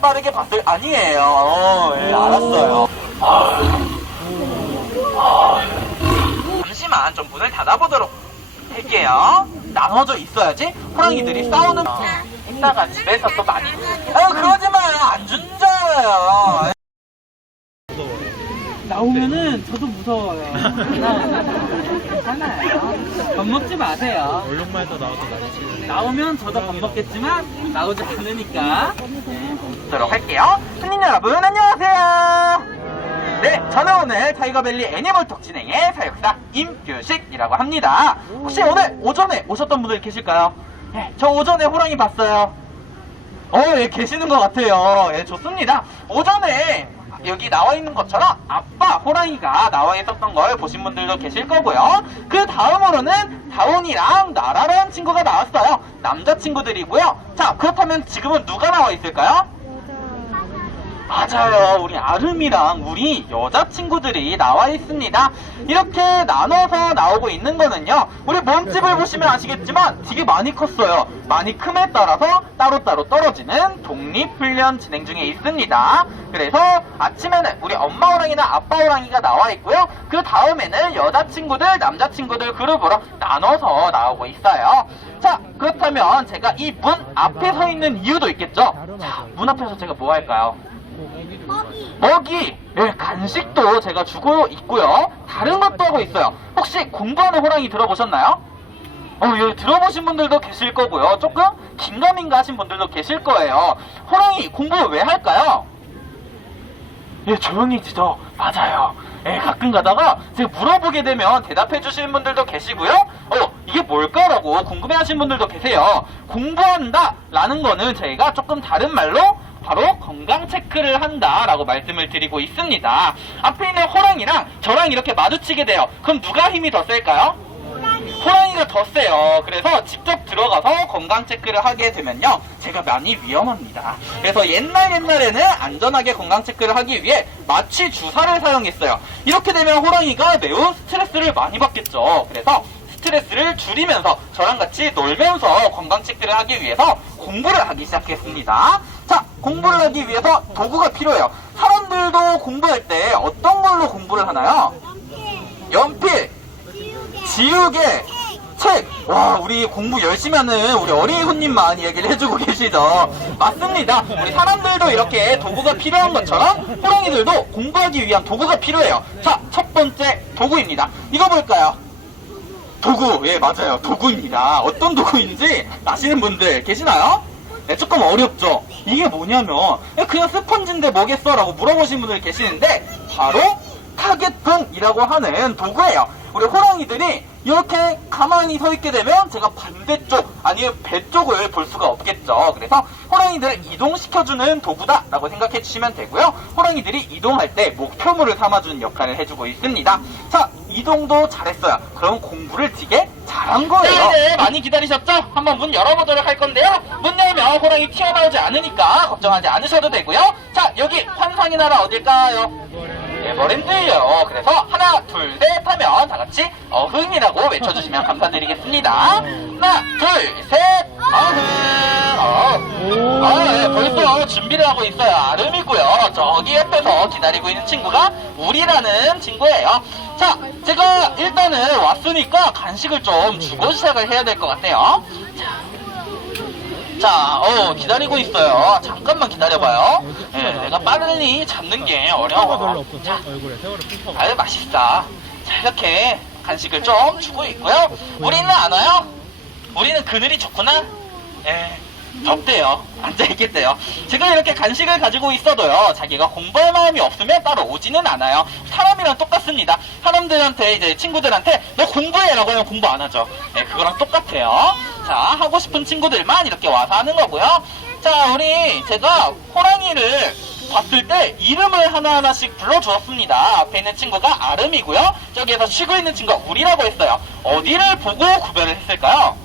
최대한 빠르게 봤을 아니에요. 예, 알았어요. 잠시만 좀 문을 닫아보도록 할게요. 나눠져 있어야지 호랑이들이 싸우는. 이따가 집에서 또 많이. 그러지 마요. 안 준잖아요. 나오면은 저도 무서워요. 괜찮아요. 겁먹지 마세요. 얼룩말도 나와서 나가시는. 나오면 저도 겁먹겠지만 나오지 않으니까. 보도록 할게요. 손님 여러분 안녕하세요. 네, 저는 오늘 타이거밸리 애니멀톡 진행의 사육사 임규식이라고 합니다. 혹시 오늘 오전에 오셨던 분들 계실까요? 네, 저 오전에 호랑이 봤어요. 예, 계시는 것 같아요. 예, 좋습니다. 오전에 여기 나와 있는 것처럼 아빠 호랑이가 나와 있었던 걸 보신 분들도 계실 거고요. 그 다음으로는 다운이랑 나라라는 친구가 나왔어요. 남자친구들이고요. 자, 그렇다면 지금은 누가 나와 있을까요? 맞아요. 우리 아름이랑 우리 여자친구들이 나와 있습니다. 이렇게 나눠서 나오고 있는 거는요, 우리 몸집을 보시면 아시겠지만 되게 많이 컸어요. 많이 큼에 따라서 따로따로 떨어지는 독립훈련 진행 중에 있습니다. 그래서 아침에는 우리 엄마 호랑이나 아빠 호랑이가 나와 있고요. 그 다음에는 여자친구들, 남자친구들 그룹으로 나눠서 나오고 있어요. 자, 그렇다면 제가 이 문 앞에 서 있는 이유도 있겠죠? 자, 문 앞에서 제가 뭐 할까요? 먹이! 네, 간식도 제가 주고 있고요. 다른 것도 하고 있어요. 혹시 공부하는 호랑이 들어보셨나요? 예, 들어보신 분들도 계실 거고요. 조금 긴가민가 하신 분들도 계실 거예요. 호랑이 공부 왜 할까요? 예, 조용히 지죠. 맞아요. 예, 가끔 가다가 제가 물어보게 되면 대답해 주시는 분들도 계시고요. 이게 뭘까라고 궁금해 하시는 분들도 계세요. 공부한다 라는 거는 저희가 조금 다른 말로 바로 건강 체크를 한다라고 말씀을 드리고 있습니다. 앞에 있는 호랑이랑 저랑 이렇게 마주치게 돼요. 그럼 누가 힘이 더 셀까요? 호랑이가 더 세요. 그래서 직접 들어가서 건강 체크를 하게 되면요, 제가 많이 위험합니다. 그래서 옛날에는 안전하게 건강 체크를 하기 위해 마취 주사를 사용했어요. 이렇게 되면 호랑이가 매우 스트레스를 많이 받겠죠. 그래서 스트레스를 줄이면서 저랑 같이 놀면서 건강 체크를 하기 위해서 공부를 하기 시작했습니다. 자, 공부를 하기 위해서 도구가 필요해요. 사람들도 공부할 때 어떤 걸로 공부를 하나요? 연필, 지우개, 책. 와, 우리 공부 열심히 하는 우리 어린이손님만 얘기를 해주고 계시죠. 맞습니다. 우리 사람들도 이렇게 도구가 필요한 것처럼 호랑이들도 공부하기 위한 도구가 필요해요. 자, 첫 번째 도구입니다. 이거 볼까요? 도구. 예, 맞아요. 도구입니다. 어떤 도구인지 아시는 분들 계시나요? 네, 조금 어렵죠? 이게 뭐냐면 그냥 스펀지인데 뭐겠어? 라고 물어보신 분들 계시는데 바로 타겟봉이라고 하는 도구예요. 우리 호랑이들이 이렇게 가만히 서 있게 되면 제가 반대쪽 아니면 배 쪽을 볼 수가 없겠죠. 그래서 호랑이들을 이동시켜주는 도구다 라고 생각해 주시면 되고요. 호랑이들이 이동할 때 목표물을 삼아주는 역할을 해주고 있습니다. 자, 이동도 잘했어요. 그럼 공부를 되게 잘한 거예요. 네, 많이 기다리셨죠? 한번 문 열어보도록 할 건데요. 문 열면 호랑이 튀어나오지 않으니까 걱정하지 않으셔도 되고요. 자, 여기 환상의 나라 어딜까요? 에버랜드예요. 그래서 하나, 둘, 셋 하면 다 같이 어흥이라고 외쳐주시면 감사드리겠습니다. 하나, 둘, 셋, 어흥. 네, 벌써 준비를 하고 있어요. 아름이고요. 저기 옆에서 기다리고 있는 친구가 우리라는 친구예요. 자, 제가 일단은 왔으니까 간식을 좀 주고 시작을 해야 될 것 같아요. 자, 기다리고 있어요. 잠깐만 기다려봐요. 네, 내가 빨리 잡는 게 어려워. 자, 아유, 맛있다. 자, 이렇게 간식을 좀 주고 있고요. 우리는 안 와요? 우리는 그늘이 좋구나? 예, 덥대요. 앉아있겠대요. 제가 이렇게 간식을 가지고 있어도요, 자기가 공부할 마음이 없으면 따로 오지는 않아요. 사람이랑 똑같습니다. 사람들한테, 이제 친구들한테 너 공부해 라고 하면 공부 안 하죠. 네, 그거랑 똑같아요. 자, 하고 싶은 친구들만 이렇게 와서 하는 거고요. 자, 제가 호랑이를 봤을 때 이름을 하나하나씩 불러주었습니다. 앞에 있는 친구가 아름이고요. 저기에서 쉬고 있는 친구가 우리라고 했어요. 어디를 보고 구별을 했을까요?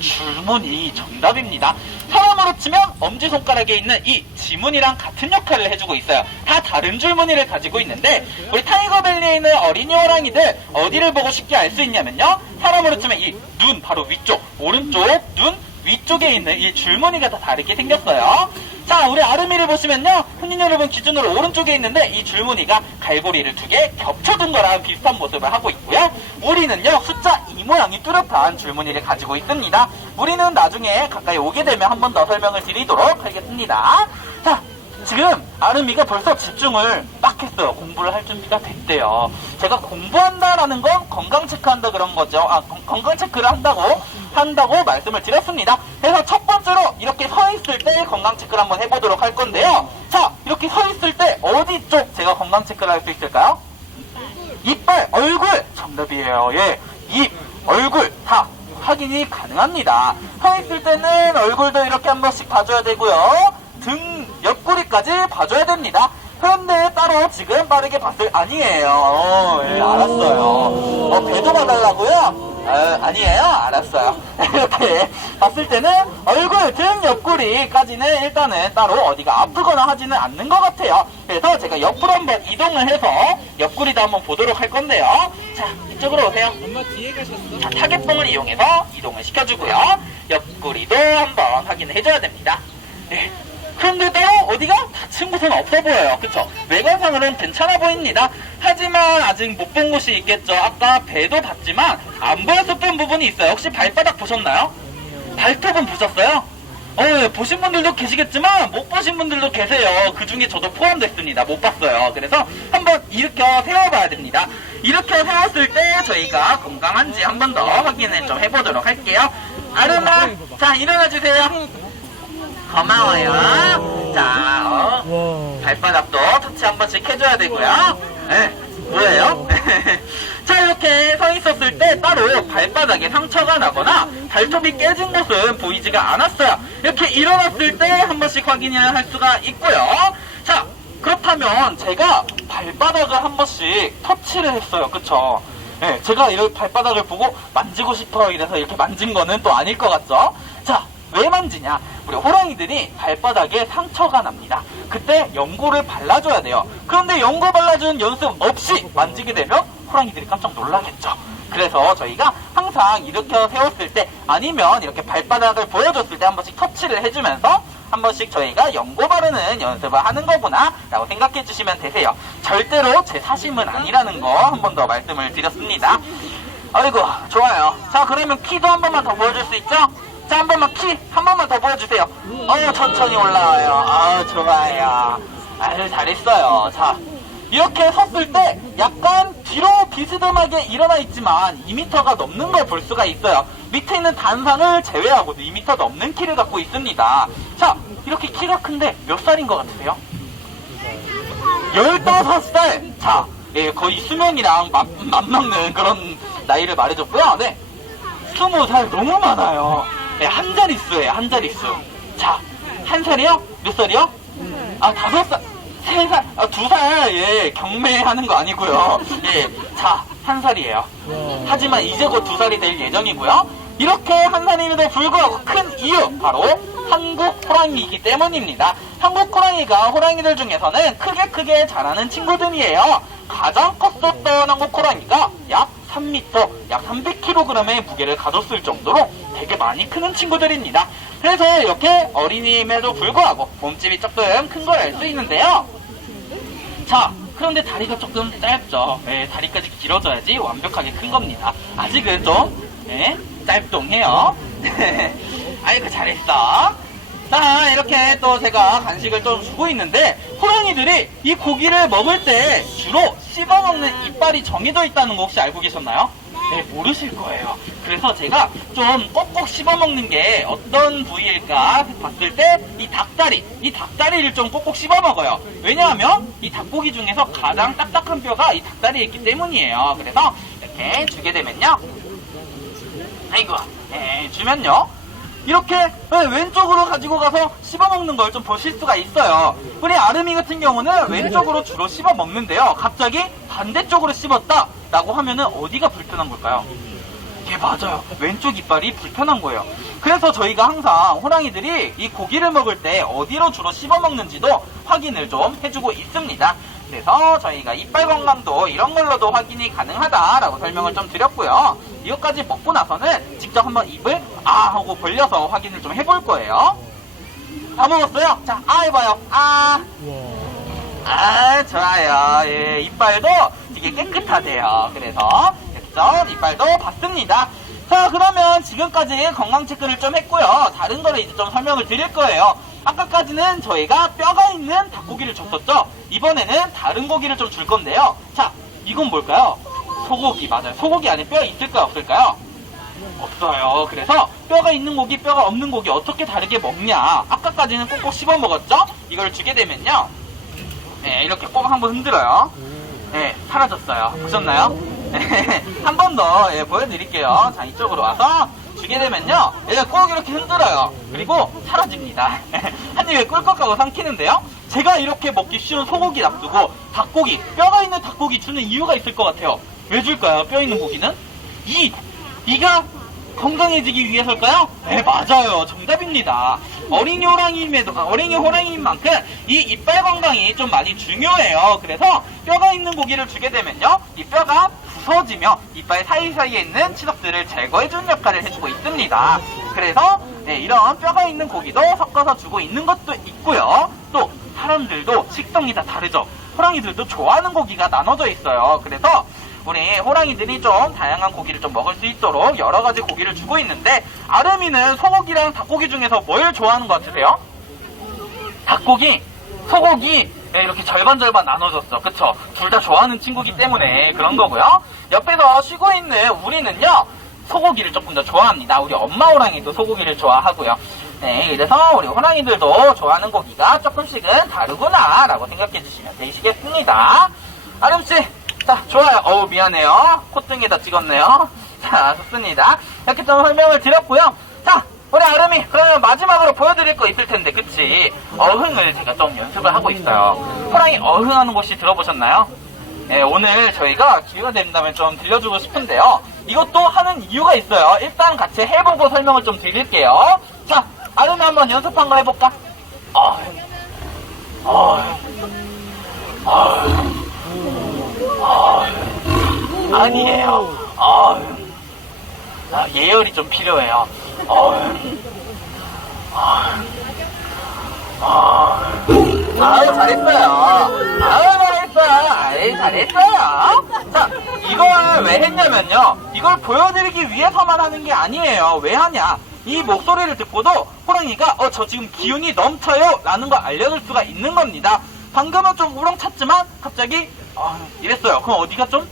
줄무늬 정답입니다. 사람으로 치면 엄지손가락에 있는 이 지문이랑 같은 역할을 해주고 있어요. 다 다른 줄무늬를 가지고 있는데 우리 타이거밸리에 있는 어린이 호랑이들 어디를 보고 쉽게 알 수 있냐면요, 사람으로 치면 이 눈 바로 위쪽, 오른쪽 눈 위쪽에 있는 이 줄무늬가 다 다르게 생겼어요. 자, 자, 우리 아름이를 보시면요, 손님 여러분 기준으로 오른쪽에 있는데 이 줄무늬가 갈고리를 2개 겹쳐둔 거랑 비슷한 모습을 하고 있고요. 우리는요, 숫자 2 모양이 뚜렷한 줄무늬를 가지고 있습니다. 우리는 나중에 가까이 오게 되면 한 번 더 설명을 드리도록 하겠습니다. 자, 지금 아름이가 벌써 집중을 막 했어요. 공부를 할 준비가 됐대요. 제가 공부한다라는 건 건강 체크한다 그런 거죠. 건강 체크를 한다고 말씀을 드렸습니다. 그래서 첫 번째로 이렇게 서 있을 때 건강 체크를 한번 해보도록 할 건데요. 자, 이렇게 서 있을 때 어디 쪽 제가 건강 체크를 할 수 있을까요? 이빨, 얼굴 정답이에요. 예, 입, 얼굴 다 확인이 가능합니다. 서 있을 때는 얼굴도 이렇게 한 번씩 봐줘야 되고요. 등 옆구리까지 봐줘야 됩니다. 그런데 따로 지금 빠르게 봤을 아니에요. 예, 알았어요. 배도 봐달라고요? 아니에요. 알았어요. 이렇게 봤을 때는 얼굴, 등, 옆구리까지는 일단은 따로 어디가 아프거나 하지는 않는 것 같아요. 그래서 제가 옆으로 한번 이동을 해서 옆구리도 한번 보도록 할 건데요. 자, 이쪽으로 오세요. 엄마 뒤에 가셨어? 자, 타겟봉을 이용해서 이동을 시켜주고요. 옆구리도 한번 확인을 해줘야 됩니다. 네. 그런데도 어디가 다친 곳은 없어 보여요. 그쵸? 외관상으로는 괜찮아 보입니다. 하지만 아직 못 본 곳이 있겠죠. 아까 배도 봤지만 안 보였었던 부분이 있어요. 혹시 발바닥 보셨나요? 발톱은 보셨어요? 보신 분들도 계시겠지만 못 보신 분들도 계세요. 그 중에 저도 포함됐습니다. 못 봤어요. 그래서 한번 일으켜 세워봐야 됩니다. 일으켜 세웠을 때 저희가 건강한지 한 번 더 확인을 좀 해보도록 할게요. 아름아, 자, 일어나주세요. 고마워요. 자, 발바닥도 터치 한 번씩 해줘야 되고요. 네, 뭐예요? 자, 이렇게 서 있었을 때 따로 발바닥에 상처가 나거나 발톱이 깨진 곳은 보이지가 않았어요. 이렇게 일어났을 때 한 번씩 확인을 할 수가 있고요. 자, 그렇다면 제가 발바닥을 한 번씩 터치를 했어요. 그쵸? 네, 제가 이렇게 발바닥을 보고 만지고 싶어 이래서 이렇게 만진 거는 또 아닐 것 같죠? 자, 왜 만지냐? 우리 호랑이들이 발바닥에 상처가 납니다. 그때 연고를 발라줘야 돼요. 그런데 연고 발라준 연습 없이 만지게 되면 호랑이들이 깜짝 놀라겠죠. 그래서 저희가 항상 일으켜 세웠을 때 아니면 이렇게 발바닥을 보여줬을 때 한 번씩 터치를 해주면서 한 번씩 저희가 연고 바르는 연습을 하는 거구나 라고 생각해 주시면 되세요. 절대로 제 사심은 아니라는 거 한 번 더 말씀을 드렸습니다. 아이고, 좋아요. 자, 그러면 키도 한 번만 더 보여줄 수 있죠? 자, 한 번만 키 한 번만 더 보여주세요. 천천히 올라와요. 좋아요. 아유, 잘했어요. 자, 이렇게 섰을 때 약간 뒤로 비스듬하게 일어나 있지만 2m가 넘는 걸 볼 수가 있어요. 밑에 있는 단상을 제외하고도 2m 넘는 키를 갖고 있습니다. 자, 이렇게 키가 큰데 몇 살인 것 같으세요? 15살! 자, 예, 거의 수명이랑 맞먹는 그런 나이를 말해줬고요. 네, 20살 너무 많아요. 네, 한 자릿수예요, 한 자릿수. 자, 한 살이요? 몇 살이요? 5살, 3살, 2살, 예, 경매하는 거 아니고요. 예, 자, 한 살이에요. 하지만 이제 곧 2살이 될 예정이고요. 이렇게 한 살임에도 불구하고 큰 이유, 바로 한국 호랑이이기 때문입니다. 한국 호랑이가 호랑이들 중에서는 크게 자라는 친구들이에요. 가장 컸었던 한국 호랑이가 약 3m, 약 300kg의 무게를 가졌을 정도로 되게 많이 크는 친구들입니다. 그래서 이렇게 어린이임에도 불구하고 몸집이 조금 큰 걸 알 수 있는데요. 자, 그런데 다리가 조금 짧죠. 네, 다리까지 길어져야지 완벽하게 큰 겁니다. 아직은 좀 짧동해요. 아이고, 잘했어. 자, 이렇게 또 제가 간식을 좀 주고 있는데 호랑이들이 이 고기를 먹을 때 주로 씹어먹는 이빨이 정해져 있다는 거 혹시 알고 계셨나요? 네, 모르실 거예요. 그래서 제가 좀 꼭꼭 씹어먹는 게 어떤 부위일까 봤을 때 이 닭다리를 좀 꼭꼭 씹어먹어요. 왜냐하면 이 닭고기 중에서 가장 딱딱한 뼈가 이 닭다리에 있기 때문이에요. 그래서 이렇게 주게 되면요, 아이고, 주면요, 이렇게 왼쪽으로 가지고 가서 씹어먹는 걸 좀 보실 수가 있어요. 우리 아름이 같은 경우는 왼쪽으로 주로 씹어먹는데요. 갑자기 반대쪽으로 씹었다 라고 하면은 어디가 불편한 걸까요? 예, 맞아요. 왼쪽 이빨이 불편한 거예요. 그래서 저희가 항상 호랑이들이 이 고기를 먹을 때 어디로 주로 씹어먹는지도 확인을 좀 해주고 있습니다. 그래서 저희가 이빨 건강도 이런 걸로도 확인이 가능하다라고 설명을 좀 드렸고요. 이것까지 먹고 나서는 직접 한번 입을 하고 벌려서 확인을 좀 해볼 거예요. 다 먹었어요. 자, 해봐요. 좋아요. 예, 이빨도 되게 깨끗하대요. 그래서 됐죠? 이빨도 봤습니다. 자, 그러면 지금까지 건강 체크를 좀 했고요. 다른 거를 이제 좀 설명을 드릴 거예요. 아까까지는 저희가 뼈가 있는 닭고기를 줬었죠. 이번에는 다른 고기를 좀 줄 건데요. 자, 이건 뭘까요? 소고기. 맞아요. 소고기 안에 뼈 있을까요? 없을까요? 없어요. 그래서 뼈가 있는 고기, 뼈가 없는 고기 어떻게 다르게 먹냐. 아까까지는 꼭꼭 씹어 먹었죠? 이걸 주게 되면요. 네, 이렇게 꼭 한번 흔들어요. 네, 사라졌어요. 보셨나요? 한 번 더 보여드릴게요. 자, 이쪽으로 와서 주게 되면요. 꼭 이렇게 흔들어요. 그리고 사라집니다. 한 입에 꿀꺽 하고 삼키는데요. 제가 이렇게 먹기 쉬운 소고기 놔두고 닭고기, 뼈가 있는 닭고기 주는 이유가 있을 것 같아요. 왜 줄까요? 뼈 있는 고기는? 이가 건강해지기 위해서일까요? 네, 맞아요. 정답입니다. 어린이 호랑이인 만큼 이 이빨 건강이 좀 많이 중요해요. 그래서 뼈가 있는 고기를 주게 되면요. 이 뼈가 부서지며 이빨 사이사이에 있는 치석들을 제거해주는 역할을 해주고 있습니다. 그래서 이런 뼈가 있는 고기도 섞어서 주고 있는 것도 있고요. 또 사람들도 식성이 다 다르죠. 호랑이들도 좋아하는 고기가 나눠져 있어요. 그래서 우리 호랑이들이 좀 다양한 고기를 좀 먹을 수 있도록 여러 가지 고기를 주고 있는데, 아름이는 소고기랑 닭고기 중에서 뭘 좋아하는 것 같으세요? 닭고기, 소고기, 이렇게 절반절반 나눠졌어. 그쵸? 둘 다 좋아하는 친구기 때문에 그런 거고요. 옆에서 쉬고 있는 우리는요, 소고기를 조금 더 좋아합니다. 우리 엄마 호랑이도 소고기를 좋아하고요. 네, 그래서 우리 호랑이들도 좋아하는 고기가 조금씩은 다르구나 라고 생각해 주시면 되시겠습니다. 아름씨, 자, 좋아요. 미안해요. 콧등에다 찍었네요. 자, 좋습니다. 이렇게 좀 설명을 드렸고요. 자, 우리 아름이 그러면 마지막으로 보여드릴 거 있을 텐데, 그치? 어흥을 제가 좀 연습을 하고 있어요. 호랑이 어흥하는 곳이 들어보셨나요? 네, 오늘 저희가 기회가 된다면 좀 들려주고 싶은데요. 이것도 하는 이유가 있어요. 일단 같이 해보고 설명을 좀 드릴게요. 자, 아름이 한번 연습 한번 해볼까? 아니에요. 예열이 좀 필요해요. 잘했어요. 잘했어요. 자, 이걸 왜 했냐면요. 이걸 보여드리기 위해서만 하는 게 아니에요. 왜 하냐. 이 목소리를 듣고도 호랑이가 저 지금 기운이 넘쳐요 라는 걸 알려줄 수가 있는 겁니다. 방금은 좀 우렁찼지만 갑자기 이랬어요. 그럼 어디가 좀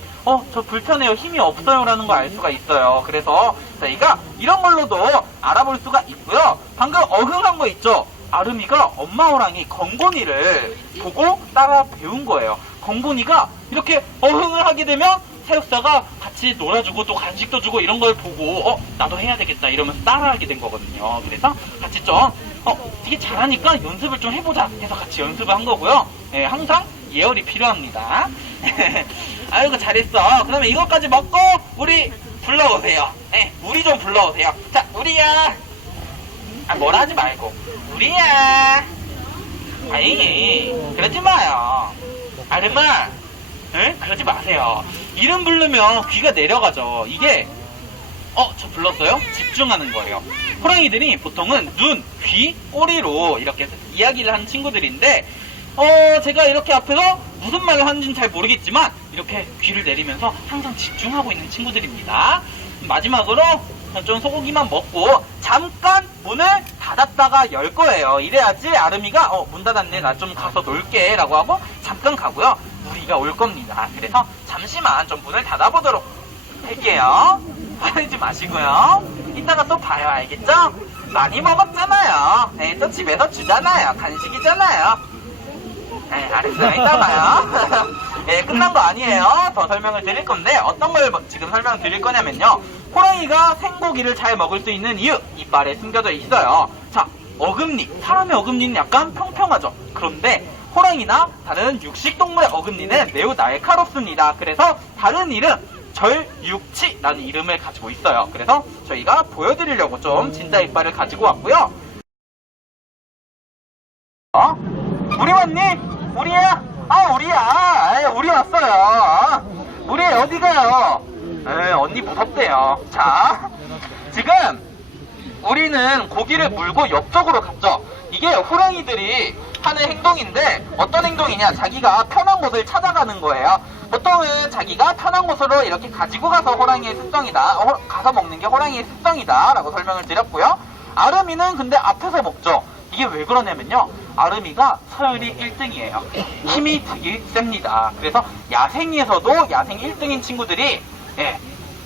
저 불편해요, 힘이 없어요 라는 걸 알 수가 있어요. 그래서 저희가 이런 걸로도 알아볼 수가 있고요. 방금 어흥한 거 있죠? 아름이가 엄마 호랑이 건곤이를 보고 따라 배운 거예요. 건곤이가 이렇게 어흥을 하게 되면 사육사가 같이 놀아주고 또 간식도 주고 이런 걸 보고 나도 해야 되겠다 이러면서 따라하게 된 거거든요. 그래서 같이 좀 되게 잘하니까 연습을 좀 해보자 해서 같이 연습을 한 거고요. 네, 항상 예열이 필요합니다. 아이고 잘했어. 그러면 이것까지 먹고 우리 불러오세요. 네, 우리 좀 불러오세요. 자, 우리야. 뭐라 하지 말고 우리야. 아이, 그러지 마요. 아름아, 응? 그러지 마세요. 이름 부르면 귀가 내려가죠. 이게 저 불렀어요? 집중하는 거예요. 호랑이들이 보통은 눈, 귀, 꼬리로 이렇게 이야기를 하는 친구들인데 제가 이렇게 앞에서 무슨 말을 하는지는 잘 모르겠지만 이렇게 귀를 내리면서 항상 집중하고 있는 친구들입니다. 마지막으로 좀 소고기만 먹고 잠깐 문을 닫았다가 열 거예요. 이래야지 아름이가 문 닫았네, 나 좀 가서 놀게 라고 하고 잠깐 가고요. 우리가 올 겁니다. 그래서 잠시만 좀 문을 닫아보도록 할게요. 화내지 마시고요. 이따가 또 봐요. 알겠죠? 많이 먹었잖아요. 네, 또 집에서 주잖아요. 간식이잖아요. 네, 알았어요. 이따 봐요. 네, 끝난 거 아니에요. 더 설명을 드릴 건데 어떤 걸 지금 설명 드릴 거냐면요. 호랑이가 생고기를 잘 먹을 수 있는 이유, 이빨에 숨겨져 있어요. 자, 어금니. 사람의 어금니는 약간 평평하죠. 그런데 호랑이나 다른 육식동물의 어금니는 매우 날카롭습니다. 그래서 다른 이름, 절육치라는 이름을 가지고 있어요. 그래서 저희가 보여드리려고 좀 진짜 이빨을 가지고 왔고요. 우리 왔니? 우리야? 우리야. 우리 왔어요. 우리 어디 가요? 언니 무섭대요. 자, 지금 우리는 고기를 물고 옆쪽으로 갔죠. 이게 이게 호랑이들이 하는 행동인데 어떤 행동이냐, 자기가 편한 곳을 찾아가는 거예요. 보통은 자기가 편한 곳으로 이렇게 가지고 가서 호랑이의 습성이다, 가서 먹는 게 호랑이의 습성이다 라고 설명을 드렸고요. 아름이는 근데 앞에서 먹죠. 이게 왜 그러냐면요, 아름이가 서열이 1등이에요. 힘이 되게 셉니다. 그래서 야생에서도 야생 1등인 친구들이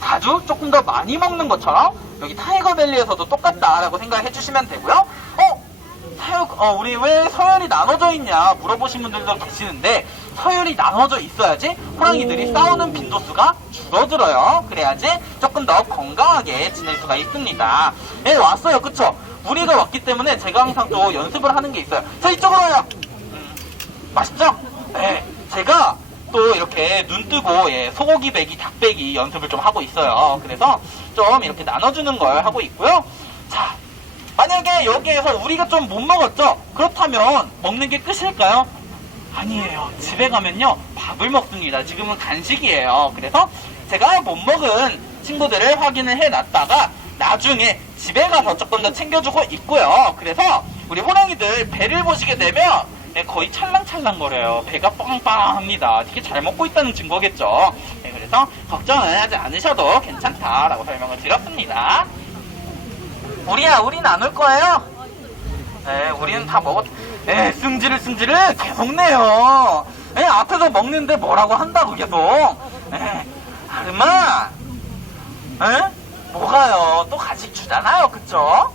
자주 조금 더 많이 먹는 것처럼 여기 타이거밸리에서도 똑같다라고 생각해 주시면 되고요. 우리 왜 서열이 나눠져 있냐 물어보신 분들도 계시는데, 서열이 나눠져 있어야지 호랑이들이 싸우는 빈도수가 줄어들어요. 그래야지 조금 더 건강하게 지낼 수가 있습니다. 왔어요, 그쵸? 우리가 왔기 때문에 제가 항상 또 연습을 하는 게 있어요. 자, 이쪽으로 와요. 맛있죠? 네, 제가 또 이렇게 눈 뜨고 소고기 배기, 닭 배기 연습을 좀 하고 있어요. 그래서 좀 이렇게 나눠주는 걸 하고 있고요. 자, 만약에 여기에서 우리가 좀 못 먹었죠? 그렇다면 먹는 게 끝일까요? 아니에요. 집에 가면요, 밥을 먹습니다. 지금은 간식이에요. 그래서 제가 못 먹은 친구들을 확인을 해놨다가 나중에 집에 가서 조금 더 챙겨주고 있고요. 그래서 우리 호랑이들 배를 보시게 되면 거의 찰랑찰랑거려요. 배가 빵빵합니다. 되게 잘 먹고 있다는 증거겠죠. 그래서 걱정은 하지 않으셔도 괜찮다라고 설명을 드렸습니다. 우리야, 우린 안 올 거예요. 우리는 다 먹었. 승질을 계속 내요. 앞에서 먹는데 뭐라고 한다고 계속. 아름아, 뭐가요? 또 간식 주잖아요, 그쵸?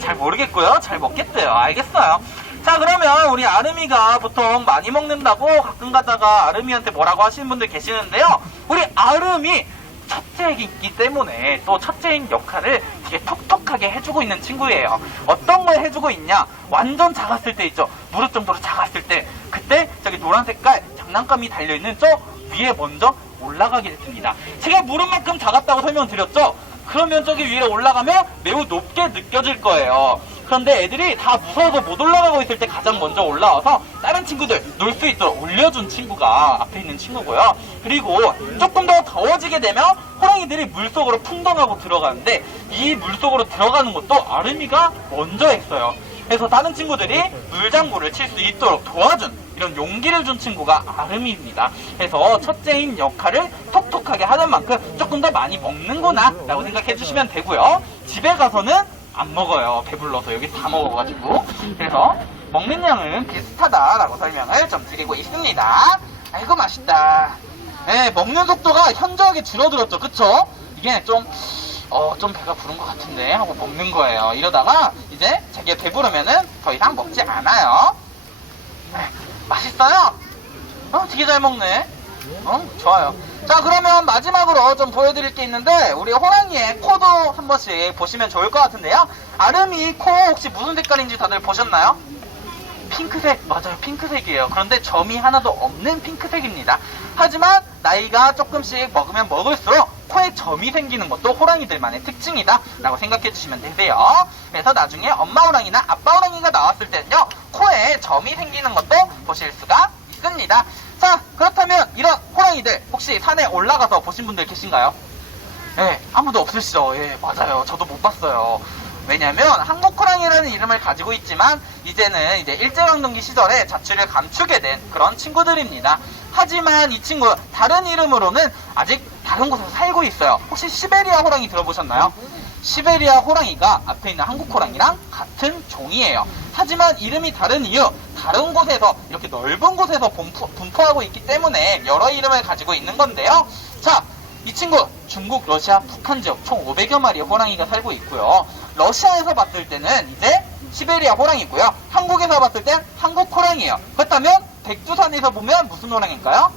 잘 모르겠고요. 잘 먹겠대요. 알겠어요. 자, 그러면 우리 아름이가 보통 많이 먹는다고 가끔 가다가 아름이한테 뭐라고 하시는 분들 계시는데요. 우리 아름이 첫째이기 때문에 또 첫째인 역할을 되게 톡톡하게 해주고 있는 친구예요. 어떤 걸 해주고 있냐, 완전 작았을 때 있죠, 무릎 정도로 작았을 때, 그때 저기 노란 색깔 장난감이 달려있는 저 위에 먼저 올라가게 됐습니다. 제가 무릎만큼 작았다고 설명드렸죠. 그러면 저기 위에 올라가면 매우 높게 느껴질 거예요. 그런데 애들이 다 무서워서 못 올라가고 있을 때 가장 먼저 올라와서 다른 친구들 놀 수 있도록 올려준 친구가 앞에 있는 친구고요. 그리고 조금 더 더워지게 되면 호랑이들이 물속으로 풍덩하고 들어가는데, 이 물속으로 들어가는 것도 아름이가 먼저 했어요. 그래서 다른 친구들이 물장구를 칠 수 있도록 도와준, 이런 용기를 준 친구가 아름이입니다. 그래서 첫째인 역할을 톡톡하게 하는 만큼 조금 더 많이 먹는구나 라고 생각해 주시면 되고요. 집에 가서는 안 먹어요. 배불러서 여기서 다 먹어가지고. 그래서 먹는 양은 비슷하다라고 설명을 좀 드리고 있습니다. 아이고 맛있다. 먹는 속도가 현저하게 줄어들었죠, 그쵸? 이게 좀 배가 부른 것 같은데 하고 먹는 거예요. 이러다가 이제 자기가 배부르면은 더 이상 먹지 않아요. 맛있어요? 되게 잘 먹네. 좋아요. 자, 그러면 마지막으로 좀 보여드릴 게 있는데, 우리 호랑이의 코도 한 번씩 보시면 좋을 것 같은데요. 아름이 코 혹시 무슨 색깔인지 다들 보셨나요? 핑크색, 맞아요, 핑크색이에요. 그런데 점이 하나도 없는 핑크색입니다. 하지만 나이가 조금씩 먹으면 먹을수록 코에 점이 생기는 것도 호랑이들만의 특징이다 라고 생각해 주시면 되세요. 그래서 나중에 엄마 호랑이나 아빠 호랑이가 나왔을 때는요, 코에 점이 생기는 것도 보실 수가 있습니다. 자, 그렇다면 이런 호랑이들 혹시 산에 올라가서 보신 분들 계신가요? 아무도 없으시죠? 맞아요. 저도 못 봤어요. 왜냐면 한국 호랑이라는 이름을 가지고 있지만 이제는 일제강점기 시절에 자취를 감추게 된 그런 친구들입니다. 하지만 이 친구 다른 이름으로는 아직 다른 곳에서 살고 있어요. 혹시 시베리아 호랑이 들어보셨나요? 시베리아 호랑이가 앞에 있는 한국 호랑이랑 같은 종이에요. 하지만 이름이 다른 이유, 다른 곳에서 이렇게 넓은 곳에서 분포하고 있기 때문에 여러 이름을 가지고 있는 건데요. 자, 이 친구 중국, 러시아, 북한 지역 총 500여 마리의 호랑이가 살고 있고요. 러시아에서 봤을 때는 이제 시베리아 호랑이고요. 한국에서 봤을 땐 한국 호랑이에요. 그렇다면 백두산에서 보면 무슨 호랑이일까요?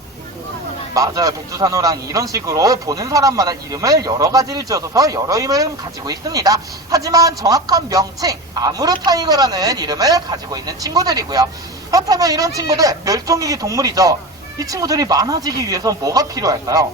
맞아요, 백두산 호랑이. 이런 식으로 보는 사람마다 이름을 여러 가지를 지어서 여러 이름을 가지고 있습니다. 하지만 정확한 명칭, 아무르 타이거라는 이름을 가지고 있는 친구들이고요. 그렇다면 이런 친구들 멸종위기 동물이죠. 이 친구들이 많아지기 위해서 뭐가 필요할까요?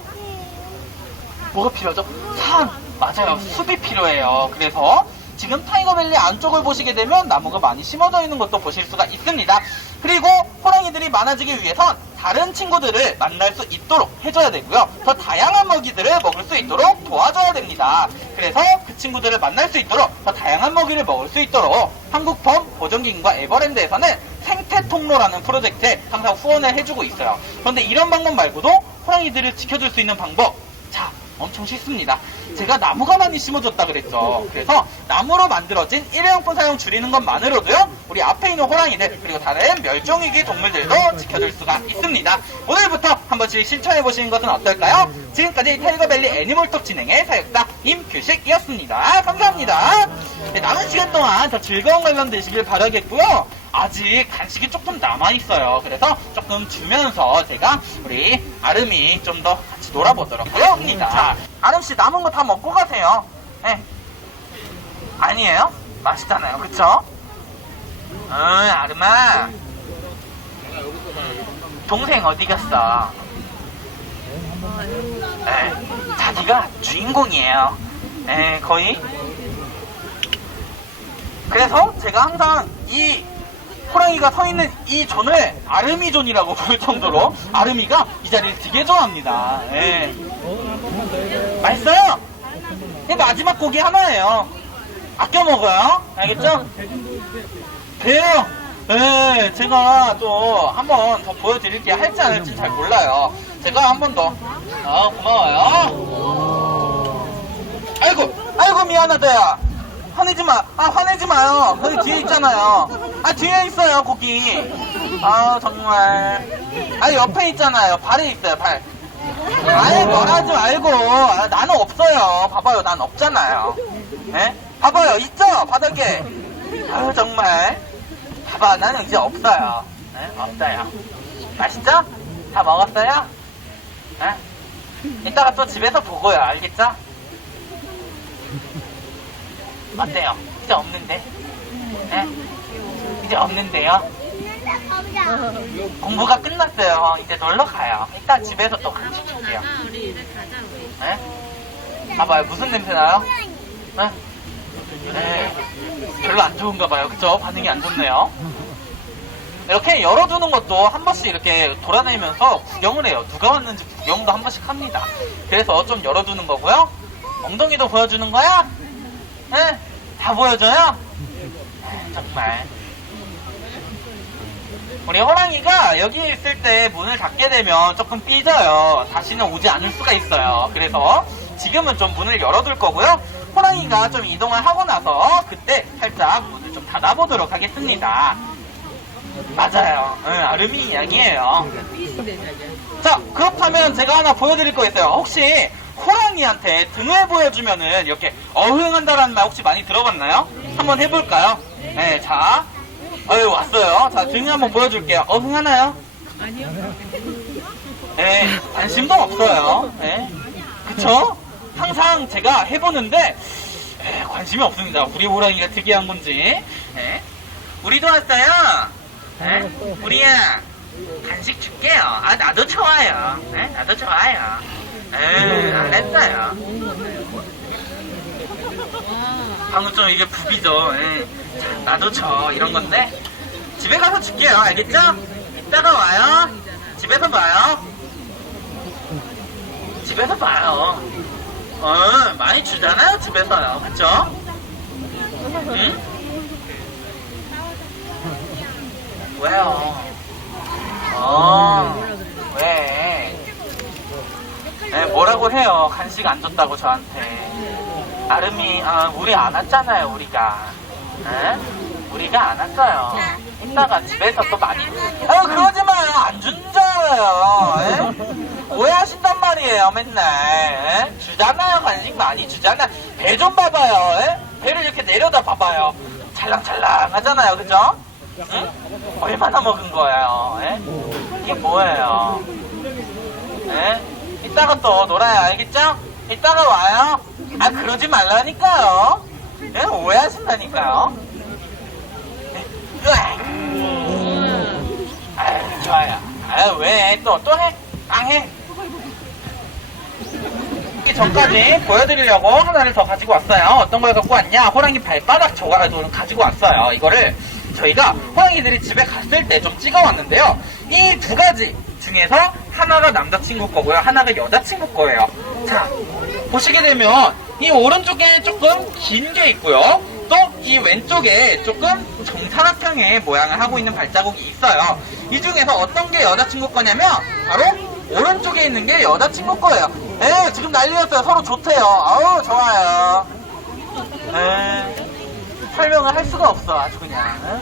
뭐가 필요하죠? 산! 맞아요, 숲이 필요해요. 그래서 지금 타이거밸리 안쪽을 보시게 되면 나무가 많이 심어져 있는 것도 보실 수가 있습니다. 그리고 호랑이들이 많아지기 위해선 다른 친구들을 만날 수 있도록 해줘야 되고요. 더 다양한 먹이들을 먹을 수 있도록 도와줘야 됩니다. 그래서 그 친구들을 만날 수 있도록 더 다양한 먹이를 먹을 수 있도록 한국범 보존기금과 에버랜드에서는 생태통로라는 프로젝트에 항상 후원을 해주고 있어요. 그런데 이런 방법 말고도 호랑이들을 지켜줄 수 있는 방법, 자, 엄청 쉽습니다. 제가 나무가 많이 심어줬다 그랬죠. 그래서 나무로 만들어진 일회용품 사용 줄이는 것만으로도요, 우리 앞에 있는 호랑이들 그리고 다른 멸종위기 동물들도 지켜줄 수가 있습니다. 오늘부터 한 번씩 실천해보시는 것은 어떨까요? 지금까지 타이거밸리 애니멀톡 진행의 사역자 임규식이었습니다. 감사합니다. 네, 남은 시간 동안 더 즐거운 관람 되시길 바라겠고요. 아직 간식이 조금 남아있어요. 그래서 조금 주면서 제가 우리 아름이 좀 더 같이 놀아보도록 합니다. 아름씨 남은 거 다 먹고 가세요. 네. 아니에요? 맛있잖아요. 그쵸? 아름아. 동생 어디 갔어? 자기가 주인공이에요. 거의. 그래서 제가 항상 이 호랑이가 서 있는 이 존을 아름이 존이라고 부를 정도로 아름이가 이 자리를 되게 좋아합니다. 맛있어요? 이 마지막 고기 하나예요. 아껴 먹어요. 알겠죠? 배요. 제가 또 한 번 더 보여드릴게요. 할지 안 할지 잘 몰라요. 제가 한 번 더. 고마워요. 아이고 미안하다야. 화내지 마. 화내지 마요. 거기 뒤에 있잖아요. 뒤에 있어요, 고기. 정말. 옆에 있잖아요. 발에 있어요, 발. 뭐라 하지 말고. 나는 없어요. 봐봐요, 난 없잖아요. 봐봐요, 있죠? 바닥에. 정말. 봐봐, 나는 이제 없어요. 없어요. 맛있죠? 다 먹었어요? 이따가 또 집에서 보고요, 알겠죠? 어때요? 이제 없는데? 이제 없는데요? 공부가 끝났어요. 이제 놀러 가요. 이따 집에서 또 간식 줄게요. 우리 이제 가자 우리. 봐봐요. 무슨 냄새 나요? 별로 안 좋은가 봐요. 그쵸? 반응이 안 좋네요. 이렇게 열어두는 것도 한 번씩 이렇게 돌아다니면서 구경을 해요. 누가 왔는지 구경도 한 번씩 합니다. 그래서 좀 열어두는 거고요. 엉덩이도 보여주는 거야? 다 보여줘요? 정말. 우리 호랑이가 여기 있을 때 문을 닫게 되면 조금 삐져요. 다시는 오지 않을 수가 있어요. 그래서 지금은 좀 문을 열어둘 거고요. 호랑이가 좀 이동을 하고 나서 그때 살짝 문을 좀 닫아보도록 하겠습니다. 맞아요. 아름이 이야기예요. 자, 그렇다면 제가 하나 보여드릴 거 있어요. 혹시 호랑이한테 등을 보여주면은 이렇게 어흥한다라는 말 혹시 많이 들어봤나요? 한번 해볼까요? 자, 왔어요. 자, 등 한번 보여줄게요. 어흥하나요? 아니요. 관심도 없어요. 그쵸? 항상 제가 해보는데 관심이 없습니다. 우리 호랑이가 특이한 건지. 우리도 왔어요. 우리야, 간식 줄게요. 나도 좋아요. 나도 좋아요. 알았어요. 방금 좀 이게 부비죠. 자, 나도 쳐. 이런 건데. 집에 가서 줄게요. 알겠죠? 이따가 와요. 집에서 봐요. 집에서 봐요. 많이 주잖아요. 집에서요. 그쵸? 응? 왜요? 왜? 뭐라고 해요. 간식 안 줬다고 저한테. 아름이, 우리 안 왔잖아요, 우리가. 우리가 안 왔어요. 이따가 집에서 또 많이. 그러지 마요. 안 준 줄 알아요. 오해하신단 말이에요, 맨날. 주잖아요, 간식 많이 주잖아요. 배 좀 봐봐요. 배를 이렇게 내려다 봐봐요. 찰랑찰랑 하잖아요, 그죠? 응? 얼마나 먹은 거예요? 이게 뭐예요? 이따가 또 놀아요, 알겠죠? 이따가 와요. 그러지 말라니까요. 오해하신다니까요. 좋아요. 왜? 또 해? 해? 전까지 보여드리려고 하나를 더 가지고 왔어요. 어떤 걸 갖고 왔냐? 호랑이 발바닥 조각을 가지고 왔어요. 이거를 저희가 호랑이들이 집에 갔을 때 좀 찍어 왔는데요. 이 두 가지 중에서 하나가 남자친구 거고요. 하나가 여자친구 거예요. 자, 보시게 되면 이 오른쪽에 조금 긴 게 있고요. 또 이 왼쪽에 조금 정사각형의 모양을 하고 있는 발자국이 있어요. 이 중에서 어떤 게 여자친구 거냐면 바로 오른쪽에 있는 게 여자친구 거예요. 지금 난리였어요. 서로 좋대요. 아우, 좋아요. 설명을 할 수가 없어. 아주 그냥.